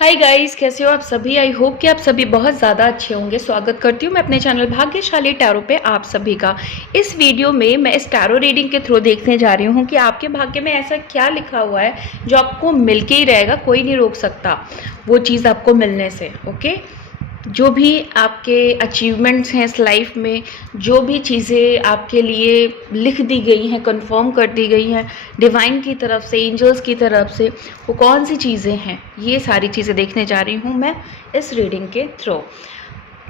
Hi guys, कैसे हो आप सभी। आई होप कि आप सभी बहुत ज़्यादा अच्छे होंगे। स्वागत करती हूँ मैं अपने चैनल भाग्यशाली टैरो पे आप सभी का। इस वीडियो में मैं इस टैरो रीडिंग के थ्रू देखने जा रही हूँ कि आपके भाग्य में ऐसा क्या लिखा हुआ है जो आपको मिल के ही रहेगा, कोई नहीं रोक सकता वो चीज़ आपको मिलने से। ओके, जो भी आपके अचीवमेंट्स हैं इस लाइफ में, जो भी चीज़ें आपके लिए लिख दी गई हैं, कंफर्म कर दी गई हैं डिवाइन की तरफ से, एंजल्स की तरफ से, वो कौन सी चीज़ें हैं, ये सारी चीज़ें देखने जा रही हूँ मैं इस रीडिंग के थ्रू।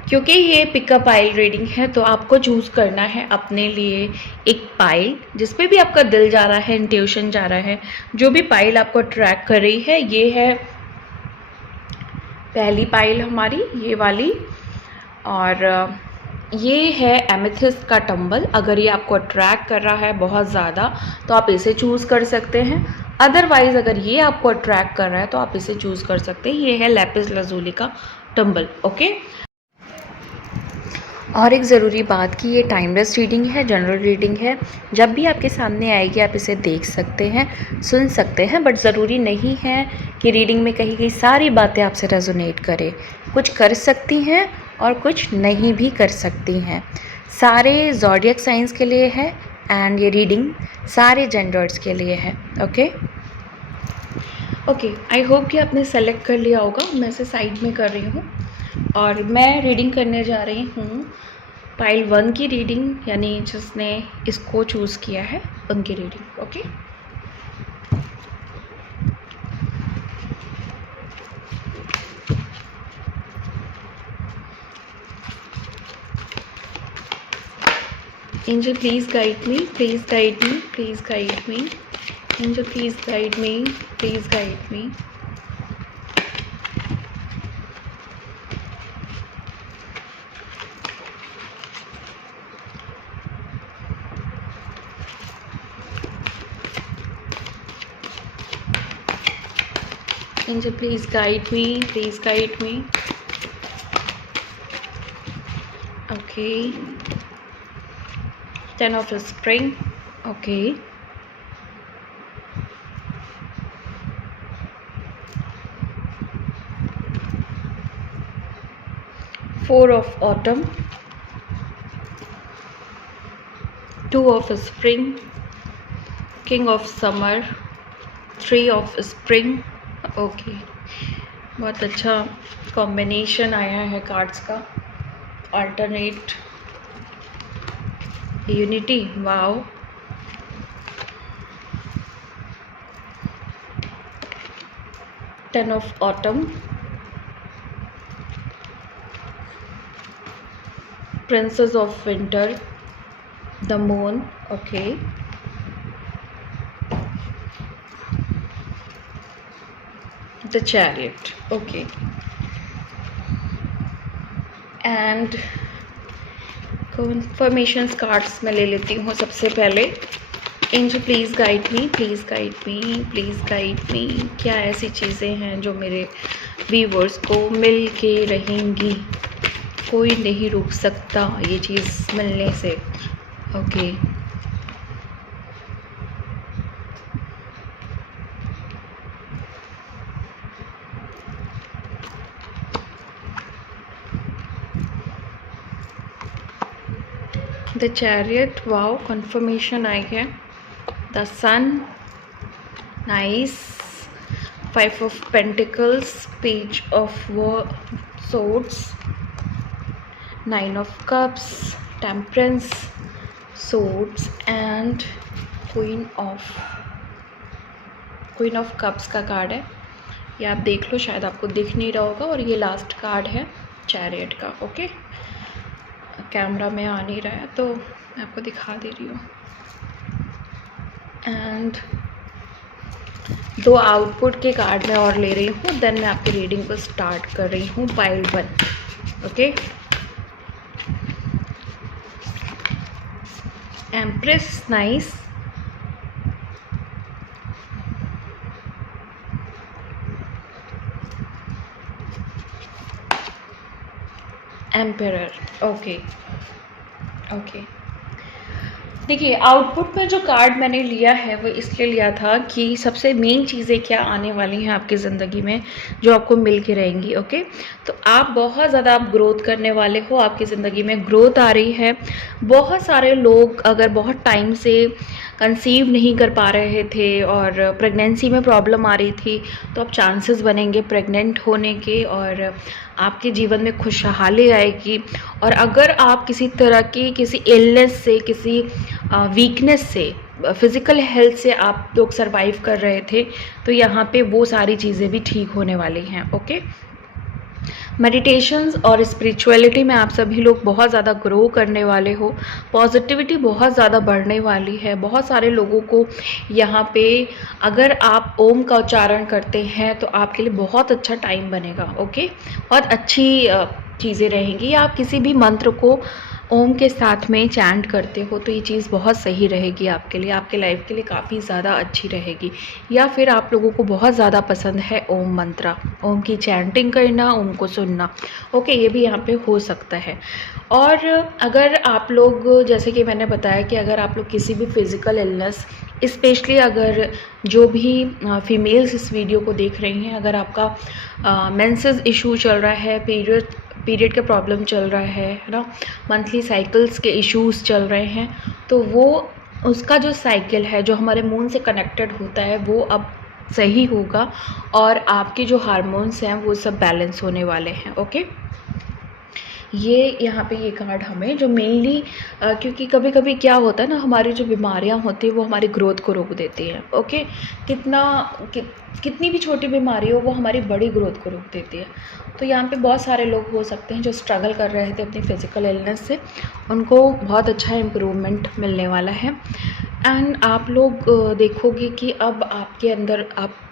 क्योंकि ये पिकअप पाइल रीडिंग है तो आपको चूज़ करना है अपने लिए एक पाइल जिस पे भी आपका दिल जा रहा है, इंट्यूशन जा रहा है। जो भी पाइल आपको ट्रैक कर रही है, ये है पहली पाइल हमारी, ये वाली। और ये है एमेथिस्ट का टंबल। अगर ये आपको अट्रैक्ट कर रहा है बहुत ज़्यादा तो आप इसे चूज़ कर सकते हैं। अदरवाइज़ अगर ये आपको अट्रैक्ट कर रहा है तो आप इसे चूज़ कर सकते हैं। ये है लैपिस lazuli का टंबल। ओके, और एक ज़रूरी बात कि ये टाइमलेस रीडिंग है, जनरल रीडिंग है। जब भी आपके सामने आएगी आप इसे देख सकते हैं, सुन सकते हैं, बट ज़रूरी नहीं है कि रीडिंग में कही गई सारी बातें आपसे रेजोनेट करें। कुछ कर सकती हैं और कुछ नहीं भी कर सकती हैं। सारे ज़ोडिएक साइंस के लिए है एंड ये रीडिंग सारे जेंडर्स के लिए है। ओके ओके, आई होप कि आपने सेलेक्ट कर लिया होगा। मैं इसे साइड में कर रही हूँ और मैं रीडिंग करने जा रही हूँ पाइल 1 की रीडिंग, यानी जिसने इसको चूज़ किया है उनकी reading. Okay, angel please guide me, please guide me, please guide me. Angel please guide me, please guide me. Angel, please guide me, please guide me. Okay, 10 of spring. Okay, 4 of autumn, 2 of spring, king of summer, 3 of spring. Okay, बहुत अच्छा combination आया है cards का। Alternate, unity, wow. Ten of autumn, princess of winter, the moon. Okay, the chariot. Okay, and conformations cards मैं ले लेती हूँ सबसे पहले। Angel please guide me, please guide me, please guide मी। क्या ऐसी चीज़ें हैं जो मेरे व्यूवर्स को मिल के रहेंगी, कोई नहीं रुक सकता ये चीज़ मिलने से। Okay, the chariot, wow, confirmation आई है। The sun, nice. 5 of pentacles, page of swords, 9 of cups, temperance, swords and queen of cups का कार्ड है। ये आप देख लो, शायद आपको दिख नहीं रहा होगा। और ये लास्ट कार्ड है चैरियट का। ओके, कैमरा में आ नहीं रहा है तो मैं आपको दिखा दे रही हूँ। एंड 2 आउटपुट के कार्ड मैं और ले रही हूँ, देन मैं आपकी रीडिंग को स्टार्ट कर रही हूँ pile 1। Okay, empress, nice. Emperor, okay okay. देखिए, आउटपुट में जो कार्ड मैंने लिया है वो इसलिए लिया था कि सबसे मेन चीज़ें क्या आने वाली हैं आपकी ज़िंदगी में जो आपको मिल के रहेंगी। ओके, तो आप बहुत ज़्यादा आप ग्रोथ करने वाले हो, आपकी ज़िंदगी में ग्रोथ आ रही है। बहुत सारे लोग अगर बहुत टाइम से कंसीव नहीं कर पा रहे थे और प्रेगनेंसी में प्रॉब्लम आ रही थी, तो अब चांसेस बनेंगे प्रेग्नेंट होने के और आपके जीवन में खुशहाली आएगी। और अगर आप किसी तरह की किसी इलनेस से, किसी वीकनेस से, फिज़िकल हेल्थ से आप लोग सरवाइव कर रहे थे, तो यहाँ पे वो सारी चीज़ें भी ठीक होने वाली हैं। ओके, मेडिटेशंस और स्पिरिचुअलिटी में आप सभी लोग बहुत ज़्यादा ग्रो करने वाले हो, पॉजिटिविटी बहुत ज़्यादा बढ़ने वाली है। बहुत सारे लोगों को यहाँ पे अगर आप ओम का उच्चारण करते हैं तो आपके लिए बहुत अच्छा टाइम बनेगा। ओके, बहुत अच्छी चीज़ें रहेंगी। आप किसी भी मंत्र को ओम के साथ में चैंट करते हो तो ये चीज़ बहुत सही रहेगी आपके लिए, आपके लाइफ के लिए काफ़ी ज़्यादा अच्छी रहेगी। या फिर आप लोगों को बहुत ज़्यादा पसंद है ओम मंत्र, ओम की चैंटिंग करना, ओम को सुनना। ओके, ये भी यहाँ पे हो सकता है। और अगर आप लोग, जैसे कि मैंने बताया कि अगर आप लोग किसी भी फिज़िकल इलनेस, स्पेशली अगर जो भी फीमेल्स इस वीडियो को देख रही हैं, अगर आपका मेंसेस इशू चल रहा है, पीरियड का प्रॉब्लम चल रहा है ना, मंथली साइकिल्स के इश्यूज़ चल रहे हैं, तो वो उसका जो साइकिल है जो हमारे मून से कनेक्टेड होता है वो अब सही होगा और आपके जो हार्मोन्स हैं वो सब बैलेंस होने वाले हैं। ओके, ये यहाँ पे ये कार्ड हमें जो मेनली क्योंकि कभी कभी क्या होता है ना, हमारी जो बीमारियाँ होती हैं वो हमारी ग्रोथ को रोक देती हैं। ओके, कितनी भी छोटी बीमारी हो वो हमारी बड़ी ग्रोथ को रोक देती है। तो यहाँ पे बहुत सारे लोग हो सकते हैं जो स्ट्रगल कर रहे थे अपनी फिज़िकल इलनेस से, उनको बहुत अच्छा इम्प्रूवमेंट मिलने वाला है। एंड आप लोग देखोगे कि अब आपके अंदर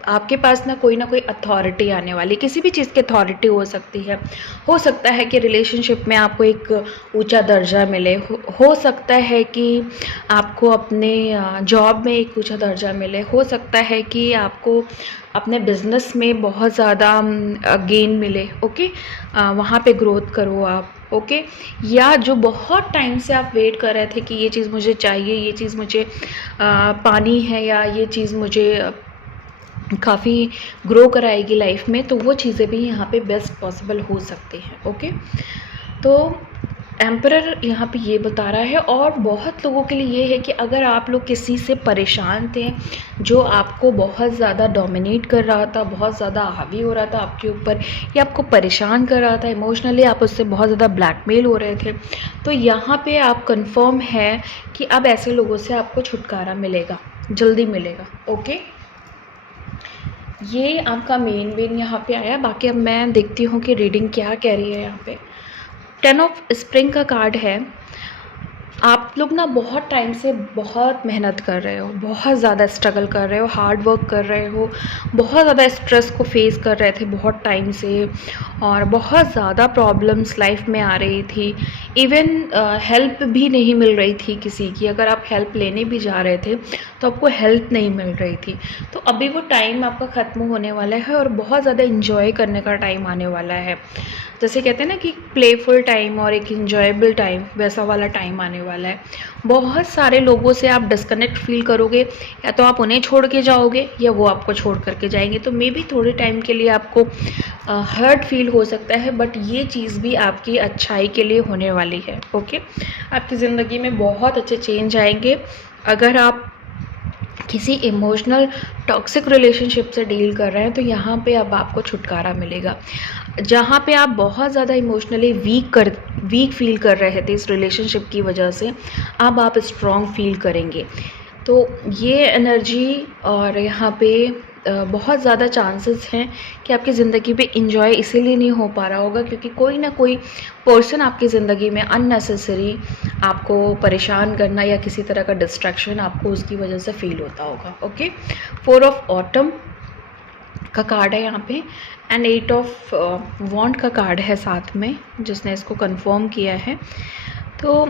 आपके पास ना कोई अथॉरिटी आने वाली, किसी भी चीज़ की अथॉरिटी हो सकती है। हो सकता है कि रिलेशनशिप में आपको एक ऊंचा दर्जा मिले, हो सकता है कि आपको अपने जॉब में एक ऊंचा दर्जा मिले, हो सकता है कि आपको अपने बिजनेस में बहुत ज़्यादा गेन मिले। ओके, वहाँ पे ग्रोथ करो आप। ओके, या जो बहुत टाइम से आप वेट कर रहे थे कि ये चीज़ मुझे चाहिए, ये चीज़ मुझे पानी है, या ये चीज़ मुझे काफ़ी ग्रो कराएगी लाइफ में, तो वो चीज़ें भी यहाँ पे बेस्ट पॉसिबल हो सकते हैं। ओके, तो एम्परर यहाँ पे ये बता रहा है। और बहुत लोगों के लिए ये है कि अगर आप लोग किसी से परेशान थे जो आपको बहुत ज़्यादा डोमिनेट कर रहा था, बहुत ज़्यादा हावी हो रहा था आपके ऊपर, या आपको परेशान कर रहा था इमोशनली, आप उससे बहुत ज़्यादा ब्लैकमेल हो रहे थे, तो यहाँ पे आप कंफर्म है कि अब ऐसे लोगों से आपको छुटकारा मिलेगा, जल्दी मिलेगा। ओके, ये आपका मेन यहाँ पे आया। बाकी अब मैं देखती हूँ कि रीडिंग क्या कह रही है। यहाँ पे 10 ऑफ स्प्रिंग का कार्ड है। आप लोग ना बहुत टाइम से बहुत मेहनत कर रहे हो, बहुत ज़्यादा स्ट्रगल कर रहे हो, हार्ड वर्क कर रहे हो, बहुत ज़्यादा स्ट्रेस को फेस कर रहे थे बहुत टाइम से, और बहुत ज़्यादा प्रॉब्लम्स लाइफ में आ रही थी। इवन हेल्प भी नहीं मिल रही थी किसी की। अगर आप हेल्प लेने भी जा रहे थे तो आपको हेल्प नहीं मिल रही थी। तो अभी वो टाइम आपका ख़त्म होने वाला है और बहुत ज़्यादा इन्जॉय करने का टाइम आने वाला है। जैसे कहते हैं ना कि प्लेफुल टाइम और एक इंजॉयबल टाइम, वैसा वाला टाइम आने वाला है। बहुत सारे लोगों से आप डिस्कनेक्ट फील करोगे, या तो आप उन्हें छोड़ के जाओगे या वो आपको छोड़ करके जाएंगे। तो मे बी थोड़े टाइम के लिए आपको हर्ट फील हो सकता है, बट ये चीज़ भी आपकी अच्छाई के लिए होने वाली है। ओके, आपकी ज़िंदगी में बहुत अच्छे चेंज आएंगे। अगर आप किसी इमोशनल टॉक्सिक रिलेशनशिप से डील कर रहे हैं तो यहाँ पे अब आपको छुटकारा मिलेगा। जहाँ पे आप बहुत ज़्यादा इमोशनली वीक फील कर रहे थे इस रिलेशनशिप की वजह से, अब आप स्ट्रॉन्ग फील करेंगे। तो ये एनर्जी, और यहाँ पे बहुत ज़्यादा चांसेस हैं कि आपकी ज़िंदगी पे इंजॉय इसीलिए नहीं हो पा रहा होगा क्योंकि कोई ना कोई पर्सन आपकी ज़िंदगी में अननेसेसरी आपको परेशान करना या किसी तरह का डिस्ट्रैक्शन आपको उसकी वजह से फील होता होगा। ओके, 4 ऑफ ऑटम का कार्ड है यहाँ पे, एंड 8 ऑफ वॉन्ड का कार्ड है साथ में, जिसने इसको कंफर्म किया है। तो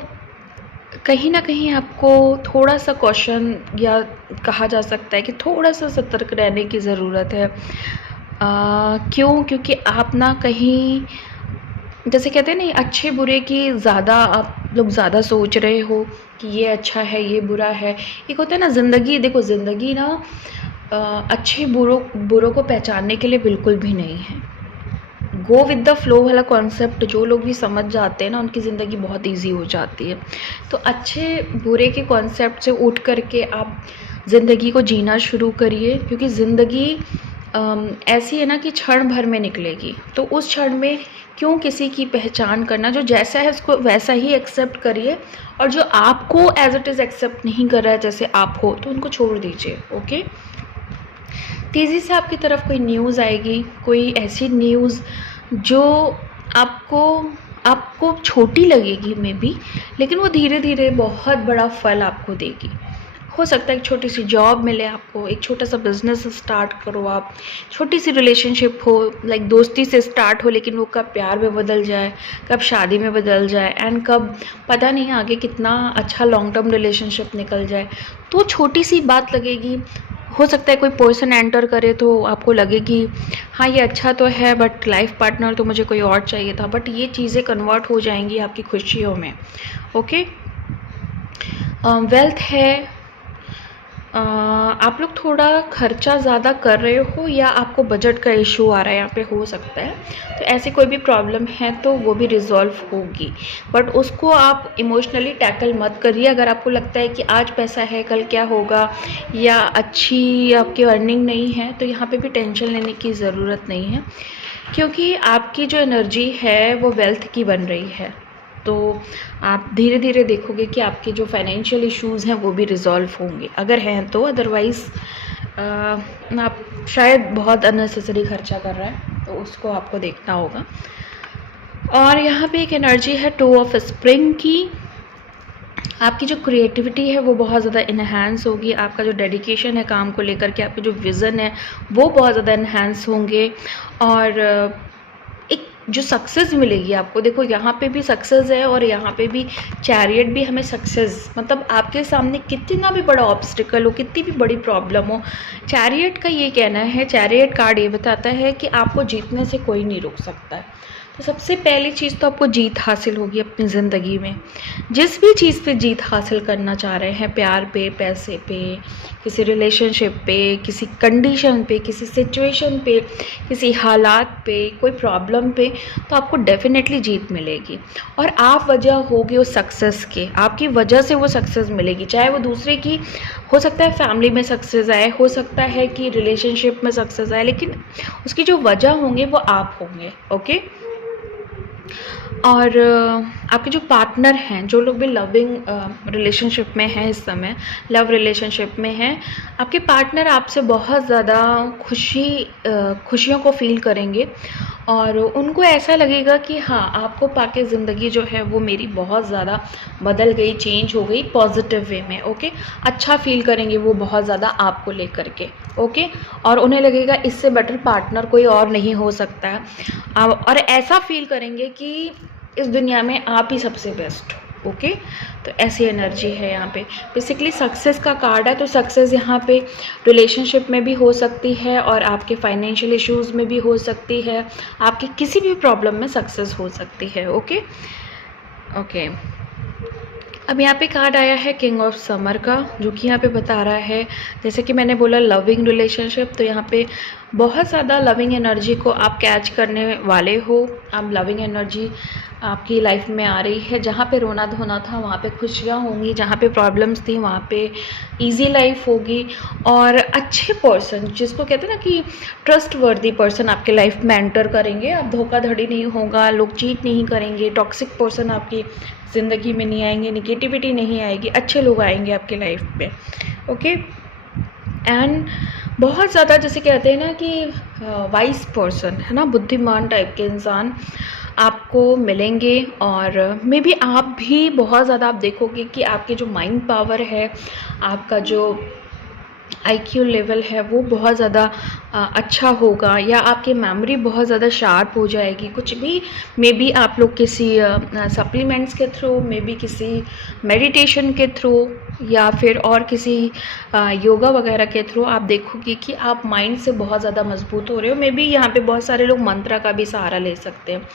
कहीं ना कहीं आपको थोड़ा सा क्वेश्चन, या कहा जा सकता है कि थोड़ा सा सतर्क रहने की ज़रूरत है। क्यों? क्योंकि आप ना कहीं, जैसे कहते हैं ना, अच्छे बुरे की ज़्यादा आप लोग ज़्यादा सोच रहे हो कि ये अच्छा है, ये बुरा है। एक होता है ना ज़िंदगी, देखो ज़िंदगी ना अच्छे बुरों को पहचानने के लिए बिल्कुल भी नहीं है। गो विद द फ्लो वाला कॉन्सेप्ट जो लोग भी समझ जाते हैं ना, उनकी ज़िंदगी बहुत ईजी हो जाती है। तो अच्छे बुरे के कॉन्सेप्ट से उठ करके आप ज़िंदगी को जीना शुरू करिए, क्योंकि ज़िंदगी ऐसी है ना कि क्षण भर में निकलेगी। तो उस क्षण में क्यों किसी की पहचान करना, जो जैसा है उसको वैसा ही एक्सेप्ट करिए, और जो आपको एज इट इज़ एक्सेप्ट नहीं कर रहा है जैसे आप हो, तो उनको छोड़ दीजिए। ओके, तेज़ी से आपकी तरफ कोई न्यूज़ आएगी, कोई ऐसी न्यूज़ जो आपको आपको छोटी लगेगी मे बी, लेकिन वो धीरे धीरे बहुत बड़ा फल आपको देगी। हो सकता है एक छोटी सी जॉब मिले आपको, एक छोटा सा बिजनेस स्टार्ट करो आप, छोटी सी रिलेशनशिप हो, लाइक दोस्ती से स्टार्ट हो, लेकिन वो कब प्यार में बदल जाए, कब शादी में बदल जाए, एंड कब पता नहीं आगे कितना अच्छा लॉन्ग टर्म रिलेशनशिप निकल जाए। तो छोटी सी बात लगेगी। हो सकता है कोई पर्सन एंटर करे तो आपको लगे कि हाँ ये अच्छा तो है, बट लाइफ पार्टनर तो मुझे कोई और चाहिए था, बट ये चीज़ें कन्वर्ट हो जाएंगी आपकी खुशियों में। ओके, वेल्थ है, आप लोग थोड़ा खर्चा ज़्यादा कर रहे हो, या आपको बजट का इशू आ रहा है यहाँ पे, हो सकता है। तो ऐसी कोई भी प्रॉब्लम है तो वो भी रिजॉल्व होगी, बट उसको आप इमोशनली टैकल मत करिए। अगर आपको लगता है कि आज पैसा है कल क्या होगा, या अच्छी आपकी अर्निंग नहीं है, तो यहाँ पे भी टेंशन लेने की ज़रूरत नहीं है, क्योंकि आपकी जो एनर्जी है वो वेल्थ की बन रही है। तो आप धीरे धीरे देखोगे कि आपके जो फाइनेंशियल इश्यूज़ हैं वो भी रिजॉल्व होंगे, अगर हैं तो। अदरवाइज़ आप शायद बहुत अननेसेसरी खर्चा कर रहा है, तो उसको आपको देखना होगा। और यहाँ पे एक एनर्जी है टू ऑफ स्प्रिंग की। आपकी जो क्रिएटिविटी है वो बहुत ज़्यादा इन्हांस होगी, आपका जो डेडिकेशन है काम को लेकर के, आपके जो विज़न है वो बहुत ज़्यादा इन्हांस होंगे, और एक जो सक्सेस मिलेगी आपको, देखो यहाँ पे भी सक्सेस है और यहाँ पे भी चैरियट भी हमें सक्सेस, मतलब आपके सामने कितना भी बड़ा ऑब्स्टिकल हो, कितनी भी बड़ी प्रॉब्लम हो, चैरियट का ये कहना है, चैरियट कार्ड ये बताता है कि आपको जीतने से कोई नहीं रोक सकता है। तो सबसे पहली चीज़ तो आपको जीत हासिल होगी अपनी ज़िंदगी में। जिस भी चीज़ पे जीत हासिल करना चाह रहे हैं, प्यार पे, पैसे पे, किसी रिलेशनशिप पे, किसी कंडीशन पे, किसी सिचुएशन पे, किसी हालात पे, कोई प्रॉब्लम पे, तो आपको डेफिनेटली जीत मिलेगी। और आप वजह होगी उस सक्सेस के, आपकी वजह से वो सक्सेस मिलेगी। चाहे वो दूसरे की हो सकता है, फैमिली में सक्सेस आए, हो सकता है कि रिलेशनशिप में सक्सेस आए, लेकिन उसकी जो वजह होंगे वो आप होंगे। ओके, और आपके जो पार्टनर हैं, जो लोग भी लविंग रिलेशनशिप में हैं, इस समय लव रिलेशनशिप में हैं, आपके पार्टनर आपसे बहुत ज़्यादा खुशियों को फील करेंगे, और उनको ऐसा लगेगा कि हाँ आपको पाके ज़िंदगी जो है वो मेरी बहुत ज़्यादा बदल गई, चेंज हो गई पॉजिटिव वे में। ओके, अच्छा फील करेंगे वो बहुत ज़्यादा आपको लेकर के। ओके, और उन्हें लगेगा इससे बेटर पार्टनर कोई और नहीं हो सकता है, और ऐसा फील करेंगे कि इस दुनिया में आप ही सबसे बेस्ट हो। ओके, तो ऐसी एनर्जी है यहाँ पे। बेसिकली सक्सेस का कार्ड है, तो सक्सेस यहाँ पे रिलेशनशिप में भी हो सकती है, और आपके फाइनेंशियल इश्यूज़ में भी हो सकती है, आपकी किसी भी प्रॉब्लम में सक्सेस हो सकती है। ओके ओके, अब यहाँ पे कार्ड आया है किंग ऑफ समर का, जो कि यहाँ पे बता रहा है, जैसे कि मैंने बोला लविंग रिलेशनशिप, तो यहाँ पे बहुत ज़्यादा लविंग एनर्जी को आप कैच करने वाले हो। अब लविंग एनर्जी आपकी लाइफ में आ रही है, जहाँ पे रोना धोना था वहाँ पे खुशियाँ होंगी, जहाँ पे प्रॉब्लम्स थी वहाँ पे इजी लाइफ होगी, और अच्छे पर्सन, जिसको कहते हैं ना कि ट्रस्ट वर्दी पर्सन आपके लाइफ में एंटर करेंगे। अब धोखाधड़ी नहीं होगा, लोग चीट नहीं करेंगे, टॉक्सिक पर्सन आपकी ज़िंदगी में नहीं आएंगे, निगेटिविटी नहीं आएगी, अच्छे लोग आएंगे आपकी लाइफ में। ओके, एंड बहुत ज़्यादा जैसे कहते हैं ना कि वाइज पर्सन है ना, बुद्धिमान टाइप के इंसान आपको मिलेंगे, और मे बी आप भी बहुत ज़्यादा, आप देखोगे कि आपके जो माइंड पावर है, आपका जो IQ लेवल है वो बहुत ज़्यादा अच्छा होगा, या आपकी मेमोरी बहुत ज़्यादा शार्प हो जाएगी। कुछ भी मे बी आप लोग किसी सप्लीमेंट्स के थ्रू, मे बी किसी मेडिटेशन के थ्रू, या फिर और किसी योगा वगैरह के थ्रू आप देखोगे कि आप माइंड से बहुत ज़्यादा मजबूत हो रहे हो। मे बी यहाँ पे बहुत सारे लोग मंत्रा का भी सहारा ले सकते हैं।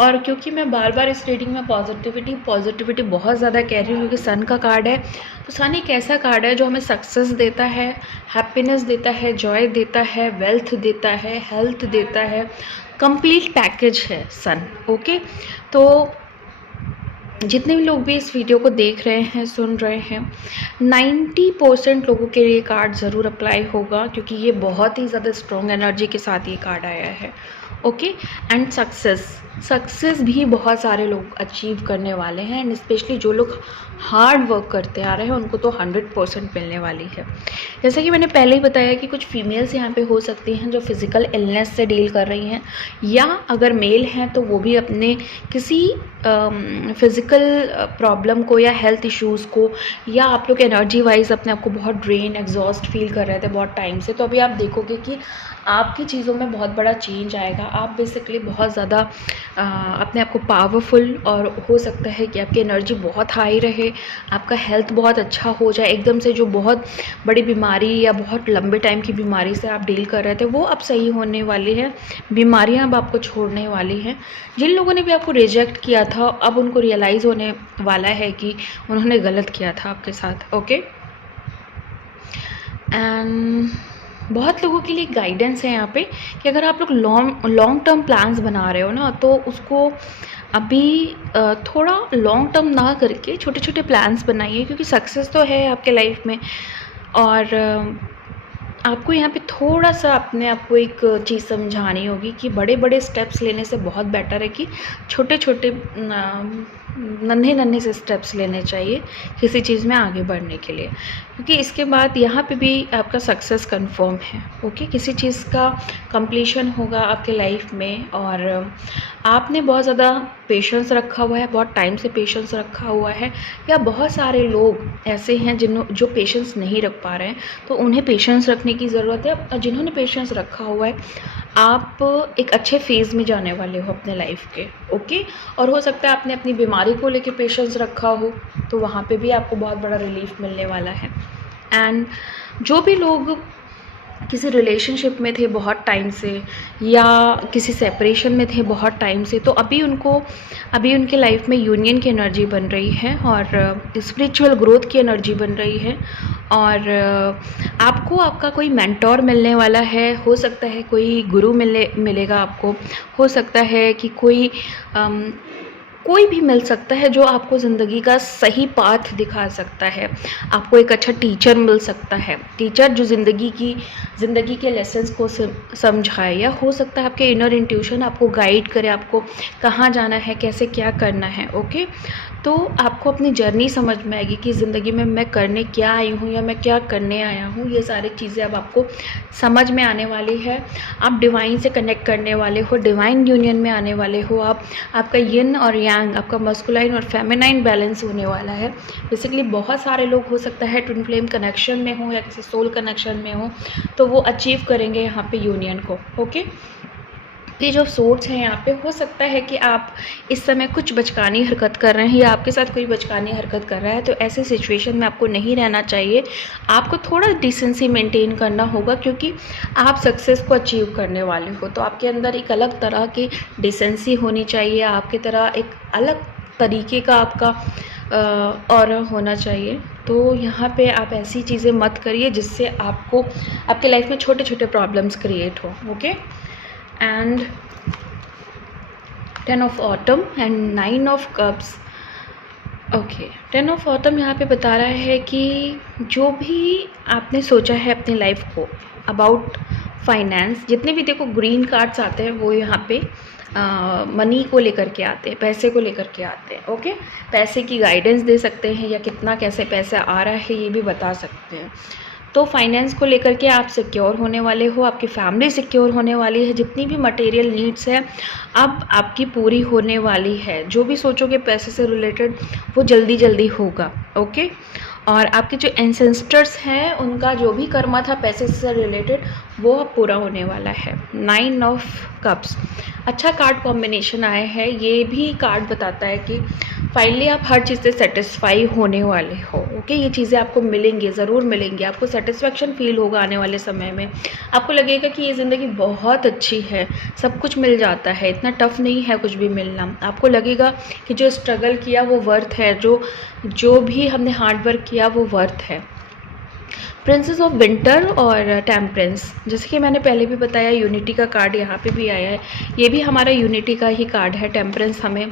और क्योंकि मैं बार बार इस रीडिंग में पॉजिटिविटी बहुत ज़्यादा कह रही हूँ, क्योंकि सन का कार्ड है, तो सन एक ऐसा कार्ड है जो हमें सक्सेस देता है, हैप्पीनेस देता है, जॉय देता है, वेल्थ देता है, हेल्थ देता है, कंप्लीट पैकेज है सन। ओके, तो जितने भी लोग भी इस वीडियो को देख रहे हैं, सुन रहे हैं, 90% लोगों के लिए कार्ड ज़रूर अप्लाई होगा, क्योंकि ये बहुत ही ज़्यादा स्ट्रॉन्ग एनर्जी के साथ ये कार्ड आया है। ओके, एंड सक्सेस भी बहुत सारे लोग अचीव करने वाले हैं, एंड स्पेशली जो लोग हार्ड वर्क करते आ रहे हैं उनको तो 100% मिलने वाली है। जैसे कि मैंने पहले ही बताया कि कुछ फीमेल्स यहाँ पे हो सकती हैं जो फिज़िकल इलनेस से डील कर रही हैं, या अगर मेल हैं तो वो भी अपने किसी फिज़िकल प्रॉब्लम को या हेल्थ इश्यूज़ को, या आप लोग एनर्जी वाइज अपने आप को बहुत ड्रेन एग्जॉस्ट फील कर रहे थे बहुत टाइम से, तो अभी आप देखोगे कि आपकी चीज़ों में बहुत बड़ा चेंज आएगा। आप बेसिकली बहुत ज़्यादा अपने आप को पावरफुल, और हो सकता है कि आपकी एनर्जी बहुत हाई रहे, आपका हेल्थ बहुत अच्छा हो जाए, एकदम से जो बहुत बड़ी बीमारी या बहुत लंबे टाइम की बीमारी से आप डील कर रहे थे वो अब सही होने वाली है, बीमारियां अब आपको छोड़ने वाली हैं। जिन लोगों ने भी आपको रिजेक्ट किया था अब उनको रियलाइज़ होने वाला है कि उन्होंने गलत किया था आपके साथ। ओके, एंड बहुत लोगों के लिए गाइडेंस है यहाँ पे कि अगर आप लोग लॉन्ग टर्म प्लान्स बना रहे हो ना, तो उसको अभी थोड़ा लॉन्ग टर्म ना करके छोटे छोटे प्लान्स बनाइए, क्योंकि सक्सेस तो है आपके लाइफ में, और आपको यहाँ पे थोड़ा सा अपने आप को एक चीज़ समझानी होगी कि बड़े बड़े स्टेप्स लेने से बहुत बेटर है कि छोटे छोटे नन्हे से स्टेप्स लेने चाहिए किसी चीज़ में आगे बढ़ने के लिए, क्योंकि इसके बाद यहाँ पे भी आपका सक्सेस कंफर्म है। ओके, किसी चीज़ का कंप्लीशन होगा आपके लाइफ में, और आपने बहुत ज़्यादा पेशेंस रखा हुआ है, बहुत टाइम से पेशेंस रखा हुआ है, या बहुत सारे लोग ऐसे हैं जो पेशेंस नहीं रख पा रहे हैं, तो उन्हें पेशेंस रखने की ज़रूरत है। और जिन्होंने पेशेंस रखा हुआ है, आप एक अच्छे फेज़ में जाने वाले हो अपने लाइफ के। ओके, और हो सकता है आपने अपनी बीमारी को लेके पेशेंस रखा हो, तो वहाँ पे भी आपको बहुत बड़ा रिलीफ मिलने वाला है। एंड जो भी लोग किसी रिलेशनशिप में थे बहुत टाइम से, या किसी सेपरेशन में थे बहुत टाइम से, तो अभी उनके लाइफ में यूनियन की एनर्जी बन रही है, और स्पिरिचुअल ग्रोथ की एनर्जी बन रही है, और आपको आपका कोई मेंटोर मिलने वाला है। हो सकता है कोई गुरु मिलेगा आपको, हो सकता है कि कोई भी मिल सकता है जो आपको ज़िंदगी का सही पाथ दिखा सकता है। आपको एक अच्छा टीचर मिल सकता है, टीचर जो ज़िंदगी के लेसन्स को समझाए, या हो सकता है आपके इनर इंट्यूशन आपको गाइड करे, आपको कहाँ जाना है, कैसे क्या करना है। ओके, तो आपको अपनी जर्नी समझ में आएगी कि ज़िंदगी में मैं करने क्या आई हूँ या मैं क्या करने आया हूँ। ये सारी चीज़ें अब आपको समझ में आने वाली है। आप डिवाइन से कनेक्ट करने वाले हो, डिवाइन यूनियन में आने वाले हो। आपका यिन और यांग, आपका मस्कुलाइन और फेमिनाइन बैलेंस होने वाला है। बेसिकली बहुत सारे लोग हो सकता है ट्विन फ्लेम कनेक्शन में हो या किसी सोल कनेक्शन में हो, तो वो अचीव करेंगे यहाँ पे यूनियन को। ओके, ये जो सोर्स है यहाँ पे, हो सकता है कि आप इस समय कुछ बचकानी हरकत कर रहे हैं, या आपके साथ कोई बचकानी हरकत कर रहा है, तो ऐसे सिचुएशन में आपको नहीं रहना चाहिए। आपको थोड़ा डिसेंसी मेंटेन करना होगा, क्योंकि आप सक्सेस को अचीव करने वाले हो, तो आपके अंदर एक अलग तरह की डिसेंसी होनी चाहिए, आपकी तरह एक अलग तरीके का आपका और होना चाहिए। तो यहाँ पे आप ऐसी चीज़ें मत करिए जिससे आपको आपके लाइफ में छोटे छोटे प्रॉब्लम्स क्रिएट हो। Okay, and 10 of autumn and 9 of cups. Okay, 10 of autumn यहाँ पे बता रहा है कि जो भी आपने सोचा है अपनी लाइफ को अबाउट फाइनेंस, जितने भी देखो ग्रीन कार्ड्स आते हैं वो यहाँ पे मनी को लेकर के आते हैं, पैसे को लेकर के आते हैं। ओके, पैसे की गाइडेंस दे सकते हैं, या कितना कैसे पैसा आ रहा है ये भी बता सकते हैं। तो फाइनेंस को लेकर के आप सिक्योर होने वाले हो, आपकी फैमिली सिक्योर होने वाली है, जितनी भी मटेरियल नीड्स है अब आपकी पूरी होने वाली है। जो भी सोचोगे पैसे से रिलेटेड वो जल्दी जल्दी होगा। ओके, और आपके जो एंसेस्टर्स हैं उनका जो भी कर्मा था पैसे से रिलेटेड वो अब पूरा होने वाला है। 9 ऑफ कप्स अच्छा कार्ड कॉम्बिनेशन आया है। ये भी कार्ड बताता है कि फाइनली आप हर चीज़ से सेटिस्फाई होने वाले हो। ओके, ये चीज़ें आपको मिलेंगी, ज़रूर मिलेंगी, आपको सेटिस्फेक्शन फील होगा आने वाले समय में। आपको लगेगा कि ये ज़िंदगी बहुत अच्छी है, सब कुछ मिल जाता है, इतना टफ़ नहीं है कुछ भी मिलना। आपको लगेगा कि जो स्ट्रगल किया वो वर्थ है, जो भी हमने हार्ड वर्क किया वो वर्थ है। प्रिंसेस ऑफ विंटर और टेम्परेंस, जैसे कि मैंने पहले भी बताया, यूनिटी का कार्ड यहाँ पे भी आया है, ये भी हमारा यूनिटी का ही कार्ड है। टेम्परेंस हमें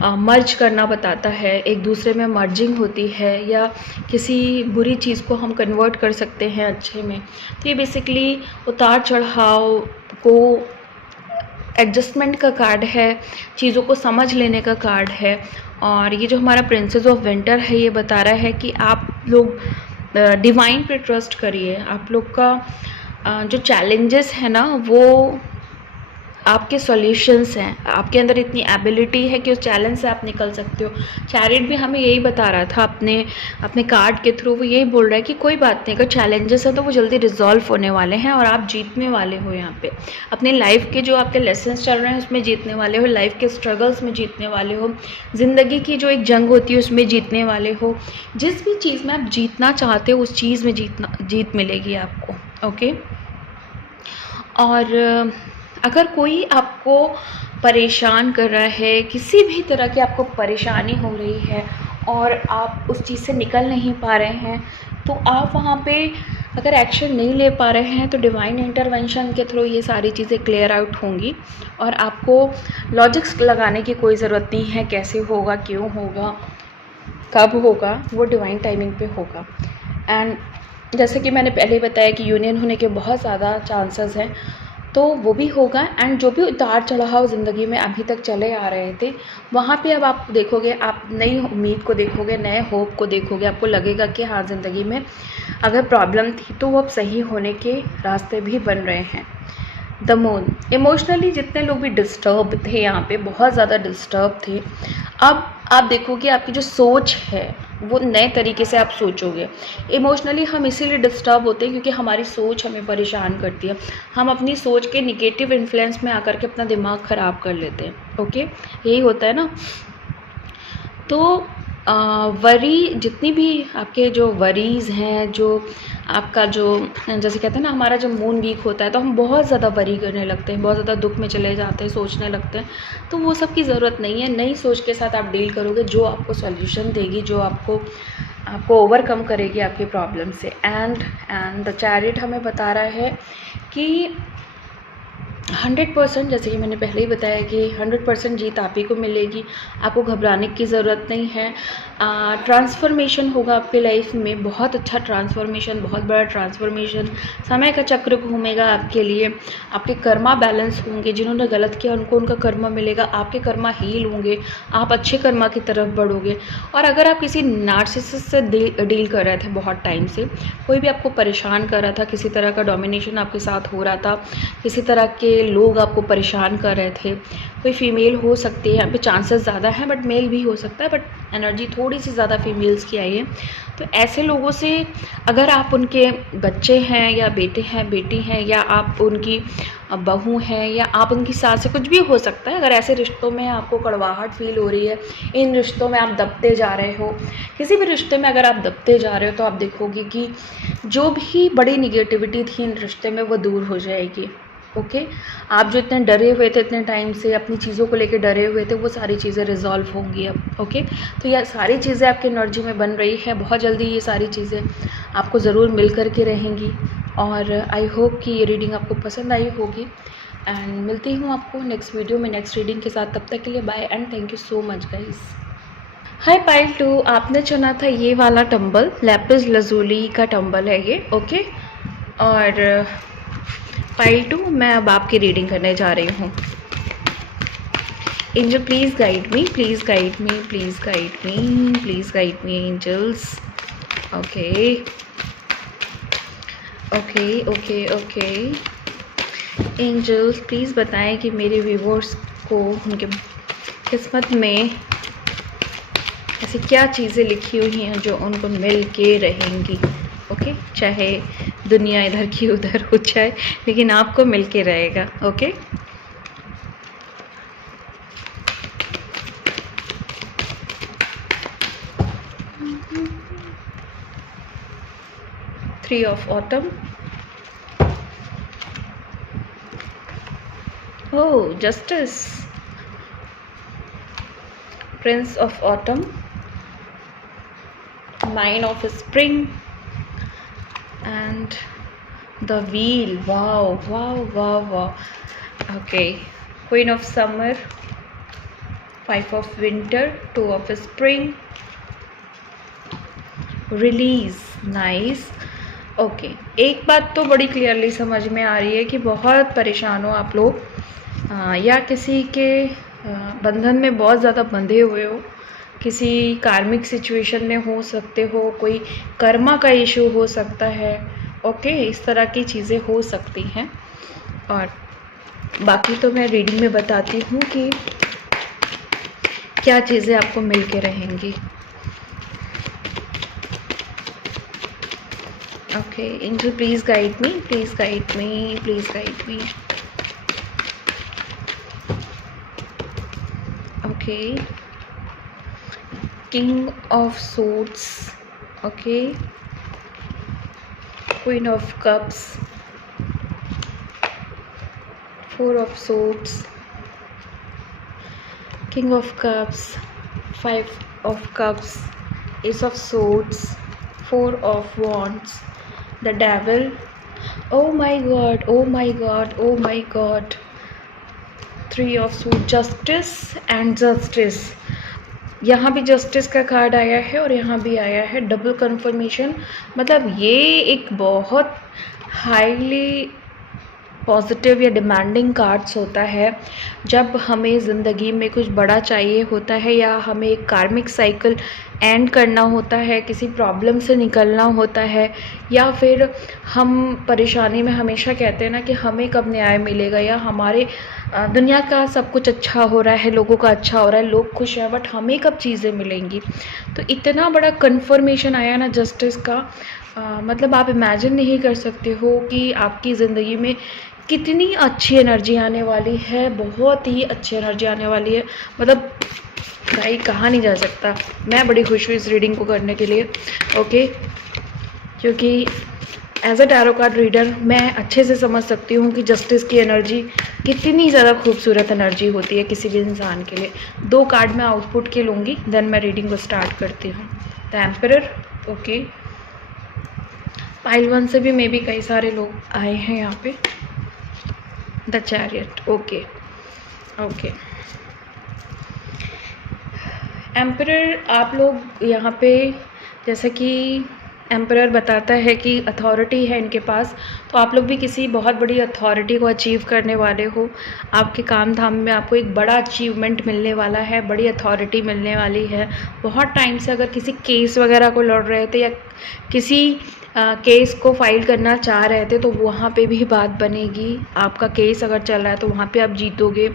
मर्ज करना बताता है, एक दूसरे में मर्जिंग होती है, या किसी बुरी चीज़ को हम कन्वर्ट कर सकते हैं अच्छे में। तो ये बेसिकली उतार चढ़ाव को, एडजस्टमेंट का कार्ड है, चीज़ों को समझ लेने का कार्ड है। और ये जो हमारा प्रिंसेस ऑफ विंटर है, ये बता रहा है कि आप लोग डिवाइन पे ट्रस्ट करिए। आप लोग का जो चैलेंजेस है ना, वो आपके सॉल्यूशंस हैं, आपके अंदर इतनी एबिलिटी है कि उस चैलेंज से आप निकल सकते हो। चैरिट भी हमें यही बता रहा था अपने कार्ड के थ्रू, वो यही बोल रहा है कि कोई बात नहीं, अगर चैलेंजेस हैं तो वो जल्दी रिजॉल्व होने वाले हैं और आप जीतने वाले हो। यहाँ पे अपने लाइफ के जो आपके लेसन्स चल रहे हैं उसमें जीतने वाले हो, लाइफ के स्ट्रगल्स में जीतने वाले हो, ज़िंदगी की जो एक जंग होती है उसमें जीतने वाले हो। जिस भी चीज़ में आप जीतना चाहते हो उस चीज़ में जीत मिलेगी आपको। ओके, और अगर कोई आपको परेशान कर रहा है, किसी भी तरह की आपको परेशानी हो रही है और आप उस चीज़ से निकल नहीं पा रहे हैं, तो आप वहाँ पे अगर एक्शन नहीं ले पा रहे हैं तो डिवाइन इंटरवेंशन के थ्रू ये सारी चीज़ें क्लियर आउट होंगी और आपको लॉजिक्स लगाने की कोई ज़रूरत नहीं है। कैसे होगा, क्यों होगा, कब होगा, वो डिवाइन टाइमिंग पे होगा। एंड जैसे कि मैंने पहले ही बताया कि यूनियन होने के बहुत ज़्यादा चांसेस हैं, तो वो भी होगा। एंड जो भी उतार चढ़ाव ज़िंदगी में अभी तक चले आ रहे थे, वहाँ पे अब आप देखोगे, आप नई उम्मीद को देखोगे, नए होप को देखोगे। आपको लगेगा कि हाँ, ज़िंदगी में अगर प्रॉब्लम थी तो वो अब सही होने के रास्ते भी बन रहे हैं। द मून, इमोशनली जितने लोग भी डिस्टर्ब थे, यहाँ पे बहुत ज़्यादा डिस्टर्ब थे, अब आप देखोगे आपकी जो सोच है वो नए तरीके से आप सोचोगे। इमोशनली हम इसीलिए डिस्टर्ब होते हैं क्योंकि हमारी सोच हमें परेशान करती है। हम अपनी सोच के निगेटिव इन्फ्लुएंस में आकर के अपना दिमाग ख़राब कर लेते हैं। ओके, यही होता है ना। तो वरी, जितनी भी आपके जो वरीज़ हैं, जो आपका जो जैसे कहते हैं ना, हमारा जब मून वीक होता है तो हम बहुत ज़्यादा वरी करने लगते हैं, बहुत ज़्यादा दुख में चले जाते हैं, सोचने लगते हैं। तो वो सब की ज़रूरत नहीं है। नई सोच के साथ आप डील करोगे जो आपको सॉल्यूशन देगी, जो आपको ओवरकम करेगी आपकी प्रॉब्लम से। एंड द चैरिट हमें बता रहा है कि 100%, जैसे कि मैंने पहले ही बताया कि 100% जीत आप ही को मिलेगी। आपको घबराने की ज़रूरत नहीं है। ट्रांसफॉर्मेशन होगा आपके लाइफ में, बहुत अच्छा ट्रांसफॉर्मेशन, बहुत बड़ा ट्रांसफॉर्मेशन। समय का चक्र घूमेगा आपके लिए। आपके कर्मा बैलेंस होंगे, जिन्होंने गलत किया उनको उनका कर्मा मिलेगा, आपके कर्मा हील होंगे, आप अच्छे कर्मा की तरफ बढ़ोगे। और अगर आप किसी नार्सिसिस्ट से डील कर रहे थे बहुत टाइम से, कोई भी आपको परेशान कर रहा था, किसी तरह का डोमिनेशन आपके साथ हो रहा था, किसी तरह के लोग आपको परेशान कर रहे थे, कोई फीमेल हो सकती है, यहाँ पे चांसेस ज़्यादा हैं, बट मेल भी हो सकता है, बट एनर्जी थोड़ी सी ज़्यादा फीमेल्स की आई है। तो ऐसे लोगों से अगर आप उनके बच्चे हैं या बेटे हैं, बेटी हैं, या आप उनकी बहू हैं, या आप उनकी सास है, कुछ भी हो सकता है। अगर ऐसे रिश्तों में आपको कड़वाहट फील हो रही है, इन रिश्तों में आप दबते जा रहे हो, किसी भी रिश्ते में अगर आप दबते जा रहे हो, तो आप देखोगे कि जो भी बड़ी निगेटिविटी थी इन रिश्ते में वो दूर हो जाएगी। ओके, आप जो इतने डरे हुए थे, इतने टाइम से अपनी चीज़ों को लेकर डरे हुए थे, वो सारी चीज़ें रिजॉल्व होंगी अब। ओके, तो ये सारी चीज़ें आपकी एनर्जी में बन रही है। बहुत जल्दी ये सारी चीज़ें आपको ज़रूर मिल कर के रहेंगी। और आई होप कि ये रीडिंग आपको पसंद आई होगी। एंड मिलती हूँ आपको नेक्स्ट वीडियो में नेक्स्ट रीडिंग के साथ। तब तक के लिए bye and thank you so much guys. Hi pile 2, आपने चुना था ये वाला टंबल, लैपिस लजुली का टंबल है ये। ओके, और पाइल 2, मैं अब आपकी रीडिंग करने जा रही हूँ। Angel please guide me, please guide me, please guide me, please guide me angels. Okay okay okay okay, angels please बताएं कि मेरे व्यूअर्स को उनके किस्मत में ऐसी क्या चीज़ें लिखी हुई हैं जो उनको मिल के रहेंगी। ओके, चाहे दुनिया इधर की उधर हो जाए, लेकिन आपको मिल के रहेगा। Okay, 3 of autumn. Oh, justice. Prince of autumn. 9 of spring. And the wheel. Wow, wow, wow, wow. Okay. Queen of summer. 5 of winter. 2 of spring. Release. Nice. Okay एक बात तो बड़ी क्लियरली समझ में आ रही है कि बहुत परेशान हो आप लोग, या किसी के बंधन में बहुत ज़्यादा बंधे हुए हो, किसी कार्मिक सिचुएशन में हो सकते हो, कोई कर्मा का इशू हो सकता है। ओके इस तरह की चीज़ें हो सकती हैं। और बाकी तो मैं रीडिंग में बताती हूँ कि क्या चीज़ें आपको मिल के रहेंगी। Okay, angel, please guide me, please guide me, please guide me. Okay, king of swords. Okay, queen of cups. 4 of swords. King of cups. 5 of cups. Ace of swords. 4 of wands. The devil. Oh my god, oh my god, oh my god. 3 of swords. Justice and justice. यहाँ भी justice का card आया है और यहाँ भी आया है, डबल कंफर्मेशन। मतलब ये एक बहुत हाईली पॉजिटिव या डिमांडिंग कार्ड्स होता है जब हमें ज़िंदगी में कुछ बड़ा चाहिए होता है, या हमें एक कार्मिक साइकिल एंड करना होता है, किसी प्रॉब्लम से निकलना होता है, या फिर हम परेशानी में हमेशा कहते हैं ना कि हमें कब न्याय मिलेगा, या हमारे दुनिया का सब कुछ अच्छा हो रहा है, लोगों का अच्छा हो रहा है, लोग खुश हैं, बट हमें कब चीज़ें मिलेंगी। तो इतना बड़ा कन्फर्मेशन आया ना जस्टिस का, मतलब आप इमेजिन नहीं कर सकते हो कि आपकी ज़िंदगी में कितनी अच्छी एनर्जी आने वाली है, बहुत ही अच्छी एनर्जी आने वाली है। मतलब भाई कहा नहीं जा सकता। मैं बड़ी खुश हूँ इस रीडिंग को करने के लिए। ओके, क्योंकि as a tarot card reader मैं अच्छे से समझ सकती हूँ कि जस्टिस की एनर्जी कितनी ज़्यादा खूबसूरत एनर्जी होती है किसी भी इंसान के लिए। 2 कार्ड मैं आउटपुट के लूँगी, देन मैं रीडिंग को स्टार्ट करती हूँ। The emperor. ओके, पाइल 1 से भी मे बी कई सारे लोग आए हैं यहाँ पे। The chariot. Okay okay, emperor आप लोग यहाँ पे, जैसे कि एम्परर बताता है कि अथॉरिटी है इनके पास, तो आप लोग भी किसी बहुत बड़ी अथॉरिटी को अचीव करने वाले हो। आपके काम धाम में आपको एक बड़ा अचीवमेंट मिलने वाला है, बड़ी अथॉरिटी मिलने वाली है। बहुत टाइम से अगर किसी केस वगैरह को लड़ रहे थे या किसी केस को फाइल करना चाह रहे थे, तो वहाँ पे भी बात बनेगी। आपका केस अगर चल रहा है तो वहाँ पे आप जीतोगे।